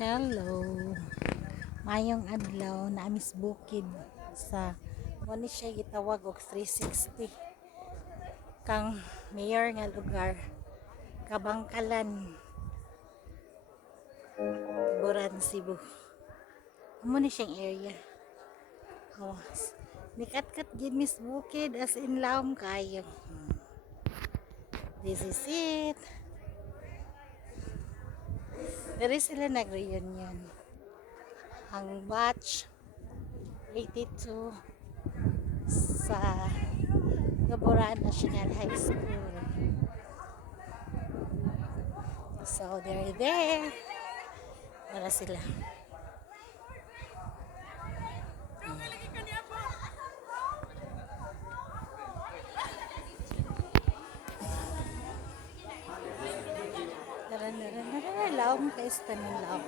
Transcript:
Hello. Mayong adlaw na amis bukid sa mo siya gitawag og 360 kang mayor nga lugar Kabangkalan, Buran, Cebu. Amo ni siyang area. Oh, nikat-kat gid mis bukid as in laom kayo. This is it. Dere sila nag-reunion. Ang batch 82 sa Gaboran National High School. So they're there. Para sila. Tara, laom kayo sa tanong laom.